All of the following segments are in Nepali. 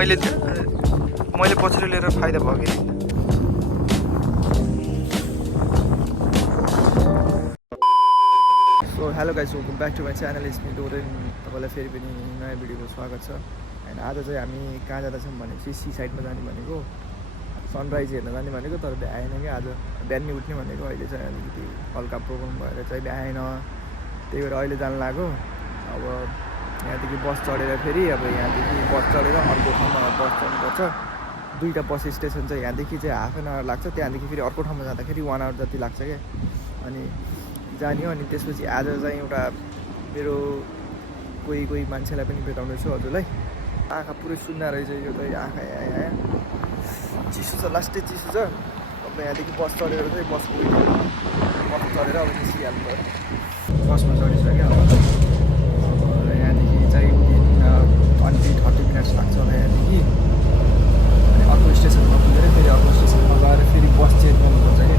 मैले पछिल्लो लिएर फाइदा भयो कि so hello guys welcome back to my channel is me Doreen तपाईँलाई फेरि पनि नयाँ भिडियोको स्वागत छ एन्ड आज चाहिँ हामी कहाँ जाँदैछौँ भनेपछि सी साइडमा जाने भनेको सनराइज हेर्न जाने भनेको तर भ्याएन कि आज बिहान नि उठ्ने भनेको अहिले चाहिँ अलिकति हल्का प्रोब्लम भएर चाहिँ भ्याएन त्यही भएर अहिले जानु लाग्यो अब यहाँदेखि बस चढेर फेरि अब यहाँदेखि बस चढेर अर्को ठाउँमा बस चढ्नुपर्छ दुईवटा बस स्टेसन चाहिँ यहाँदेखि चाहिँ हाफ एन आवर लाग्छ त्यहाँदेखि फेरि अर्को ठाउँमा जाँदाखेरि 1 आवर जति लाग्छ क्या अनि जाने हो अनि त्यसपछि आज चाहिँ एउटा मेरो कोही मान्छेलाई पनि भेटाउँदैछु हजुरलाई आँखा पुरै सुन्ना रहेछ यो चाहिँ आँखा यहाँ चिसो छ लास्टै चिसो छ अब यहाँदेखि बस चढेर चाहिँ बस चढेर अब निस्किहाल्नु पऱ्यो बसमा चढिसक्यो अब यहाँदेखि चाहिँ 20-30 मिनट्स लाग्छ होला यहाँदेखि अनि अर्को स्टेसनमा पुगेर फेरि अर्को स्टेसनमा गएर फेरि बस चेन्ज गर्नुपर्छ क्या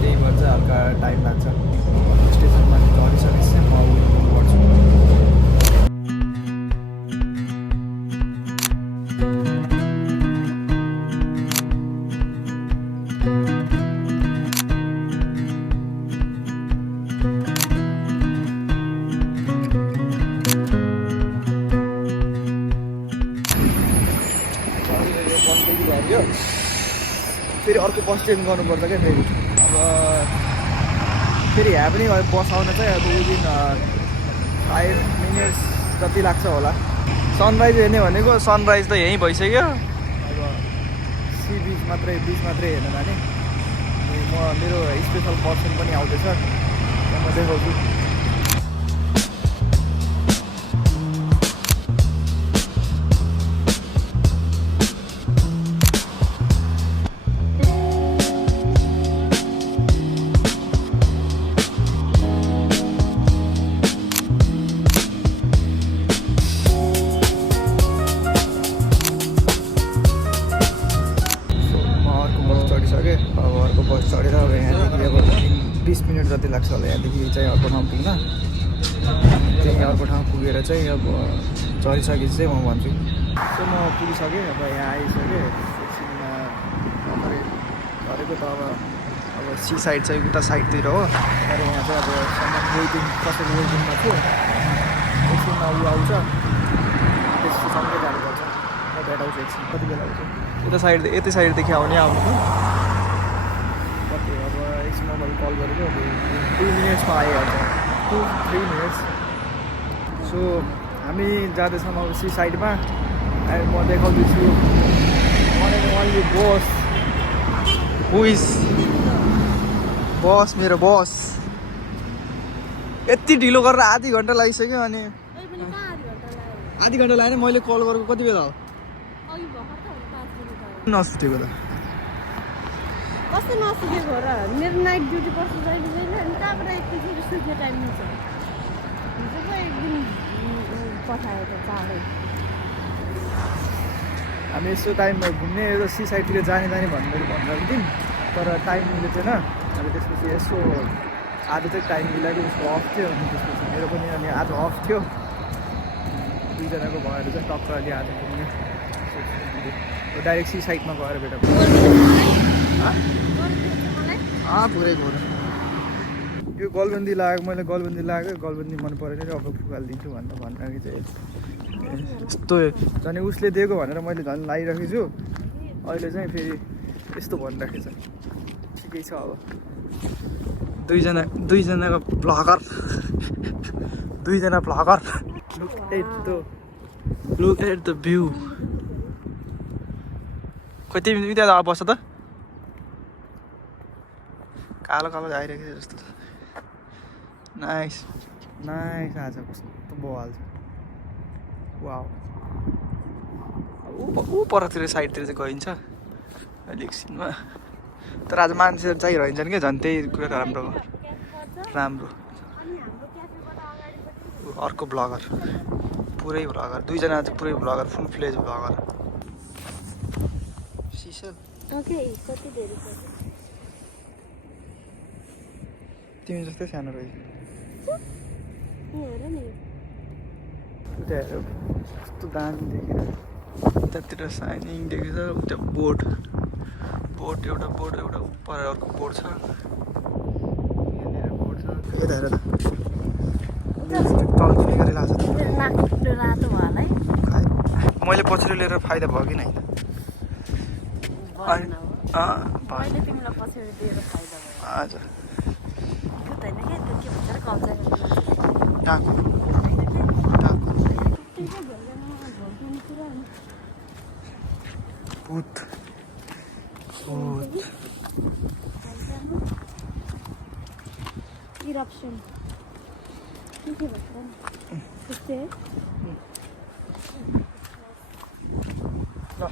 त्यही भएर चाहिँ हल्का टाइम लाग्छ स्टेसनमा झरिसकेपछि चाहिँ म उयो गर्छु फेरि अर्को बस चेन्ज गर्नुपर्छ क्या फेरि अब फेरि यहाँ पनि बस आउन चाहिँ अब विदिन 5 मिनट्स जति लाग्छ होला सनराइज हेर्ने भनेको सनराइज त यहीँ भइसक्यो अब सी बिच मात्रै हेर्न जाने अनि मेरो स्पेसल पर्सन पनि आउँदैछ म देखाउँछु बस चढेर अब यहाँदेखि अब 20 मिनट जति लाग्छ होला यहाँदेखि चाहिँ अर्को ठाउँ पुग्न त्यही अर्को ठाउँ पुगेर चाहिँ अब चढिसकेपछि चाहिँ म भन्छु सो म पुगिसकेँ अब यहाँ आइसकेँ एकछिनमा भर्खरै झरेको त अब सी साइड चाहिँ उता साइडतिर हो तर यहाँ चाहिँ अब सामान वेटिङ कसैको वेटिङमा छु एकछिनमा ऊ आउँछ त्यसपछि सँगै जानुपर्छ म भेटाउँछु एकछिन कति बेला आउँछ यता साइडदेखि आउने कति अब एकछिन मैले कल गरेको अब 2 मिनट्समा आइहाल्छ 2-3 मिनट्स सो हामी जाँदैछौँ अब सी साइडमा अनि म देखाउँदैछु ओन्ली बस मेरो बस यति ढिलो गरेर आधी घन्टा लागिसक्यो अनि आधी घन्टा लाग्यो मैले कल गरेको कति बेला हो नसुटेको त कस्तो नसुकेको र मेरो नाइट ड्युटी पर्छ जहिले अनि त्यहाँबाट एकचोटि सुत्ने टाइम हुन्छ हिजो एक दिन पठायो त चाँडै हामी यसो टाइममा घुम्ने सी साइडतिर जाने भनेर थियौँ तर टाइम मिलेको थिएन अब त्यसपछि यसो आज चाहिँ टाइम मिलाएको उसको अफ थियो अनि त्यसपछि मेरो पनि अनि आज अफ थियो दुईजनाको भएर चाहिँ टक्क अलि आज घुम्ने डाइरेक्ट सी साइडमा गएर भेटा पुरै घोर यो गलबन्दी लगाएको मैले गलबन्दी मन परेन अब फुकालिदिन्छु भनेर चाहिँ यस्तो झन् उसले दिएको भनेर मैले झन् लगाइराखेको छु अहिले चाहिँ फेरि यस्तो भनिराखेको छ ठिकै छ अब दुईजनाको blogger look at the view खोइ तिमी त्यहाँ बस्छ त कालो आइरहेको छ जस्तो नाइस आज कस्तो बवाल छ वाउ ऊ परतिर साइडतिर चाहिँ गइन्छ अहिले एकछिनमा तर आज मान्छे चाहिँ रहन्छन् क्या झन् त्यही कुरा राम्रो अर्को ब्लगर पुरै ब्लगर दुईजना चाहिँ पुरै ब्लगर फुल फ्लेज ब्लगर तिमी जस्तै सानो रहेछ कस्तो दामी देखेर उतातिर साइनिङ देखेको छ उता बोट एउटा उपर अर्को बोट छ यहाँनिर बोट छ यता हेर त तल पनि गरिरहेको छ नाक रातो भयो होला है मैले पछाडि लिएर फाइदा भयो कि नै भएन अब। मैले तिमीलाई पछाडि दिएर फाइदा भयो हजुर त्यो त होइन क्या त्यो के भन्छ अरे कल्चर टाको भूत इरप्सन के भन्छ त्यस्तै ल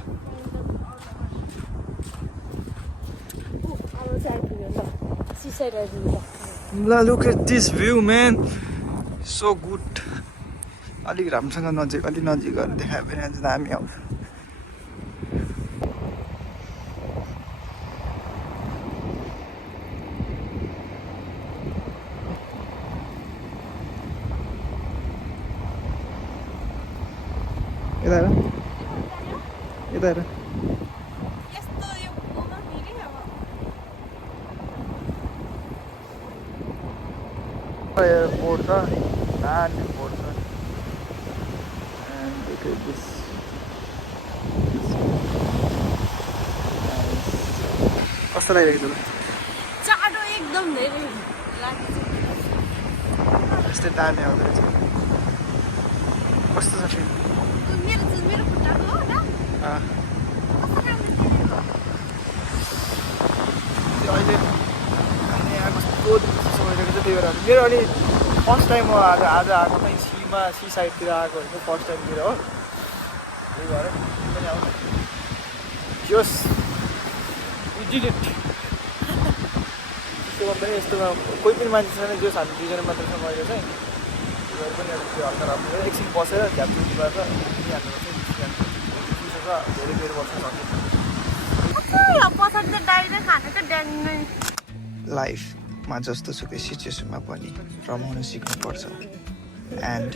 अब चाहिँ आइपुग्यो ल सिसाइड आइपुग्यो ल ल look at this view man so good अलिक राम्रोसँग नजिक गरेर देखायो भने चाहिँ दामी आउँछ यता हेर यस्तो यो उमा फेरि अब बोर्ड छ नानी बोर्ड छ and look at this कस्तो लागिरहेको तुला चाँडो एकदम धेरै लाग्छ यस्तै दामी आउँदो रहेछ कस्तो छ फिल मेरो खुट्टाको हो न कस्तो राम्रो देखियो। अहिले अनि यहाँ कस्तो चिसो भइरहेको छ त्यही भएर मेरो अनि फर्स्ट टाइम हो आज आएको चाहिँ सी साइडतिर आएको होइन फर्स्ट टाइमतिर हो त्यही भएर पनि आउँछ जोस इडिट त्यस्तो गर्दा यस्तोमा कोही पनि मान्छे छैन जोस हामी दुईजना मात्र छ मैले चाहिँ त्यही भएर पनि अब त्यो हल्का राम्रो एकछिन बसेर झ्याप दुध भएर हाल्नु चिसो छ धेरै बेर बस्न सक्छ पछाडि त डाइरेक्ट खानेको ड्याङ्गै लाइफमा जस्तो सुकै सिचुएसनमा पनि रमाउन सिक्नुपर्छ and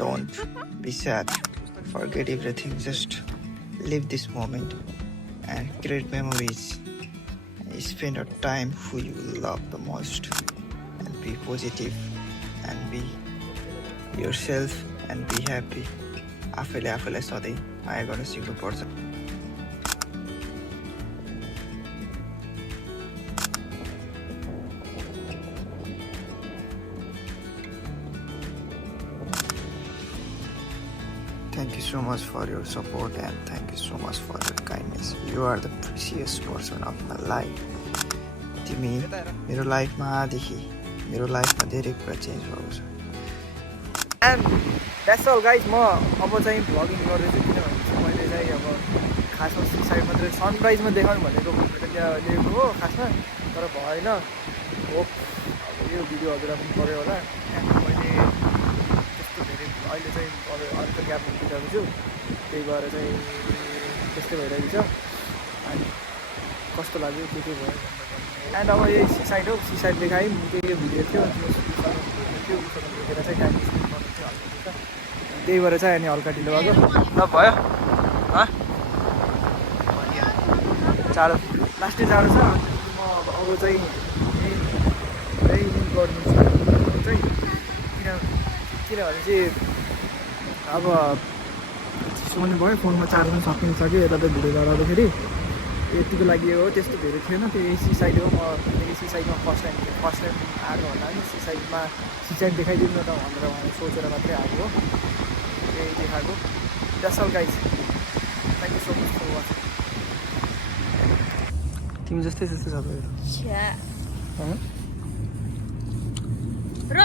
don't be sad forget everything just live this moment and create memories spend a time who you love the most and be positive and be yourself and be happy आफैलाई सधैँ माया गर्न सिक्नुपर्छ Thank you so much for your support and thank you so much for your kindness. You are the precious person of my life. तिमी मेरो लाइफमा आएदेखि मेरो लाइफमा धेरै कुरा चेन्ज भएको छ एन्ड द्याट्स अल गाइज म अब चाहिँ भ्लगिङ गर्दैछु किनभने चाहिँ मैले चाहिँ अब खासमा सी साइड मात्रै सनराइजमा देखाउनु भनेको भनेर त्यहाँ लिएको हो खासमा तर भएन होप अब यो भिडियो हजुरलाई पनि पऱ्यो होला एन्ड मैले त्यस्तो धेरै अहिले चाहिँ अब अर्को ग्याप दिइरहेको छु त्यही भएर चाहिँ त्यस्तै भइरहेको छ अनि कस्तो लाग्यो के भयो एन्ड अब यही सी साइड हो सी साइड देखाएँ यो भिडियो थियो त्यो देखेर चाहिँ टाइम स्पेन्ड गर्नु थियो हल्का त्यही भएर चाहिँ अनि हल्का ढिलो भएको ल भयो चाँडो लास्टै चाँडो छ म अब चाहिँ यही गर्नु चाहिँ किनभने चाहिँ अब चिसो पनि भयो फोनमा चार्ज पनि सकिन्छ कि यता त भिडियो गराउँदाखेरि यतिको लागि हो त्यस्तो धेरै थिएन त्यो एसी साइड हो म एसी साइडमा फर्स्ट टाइम आएको होला नि सी साइड देखाइदिनु न त भनेर उहाँले सोचेर मात्रै आएको हो त्यही देखाएको that's all guys thank you so much for watching तिमी जस्तै छ र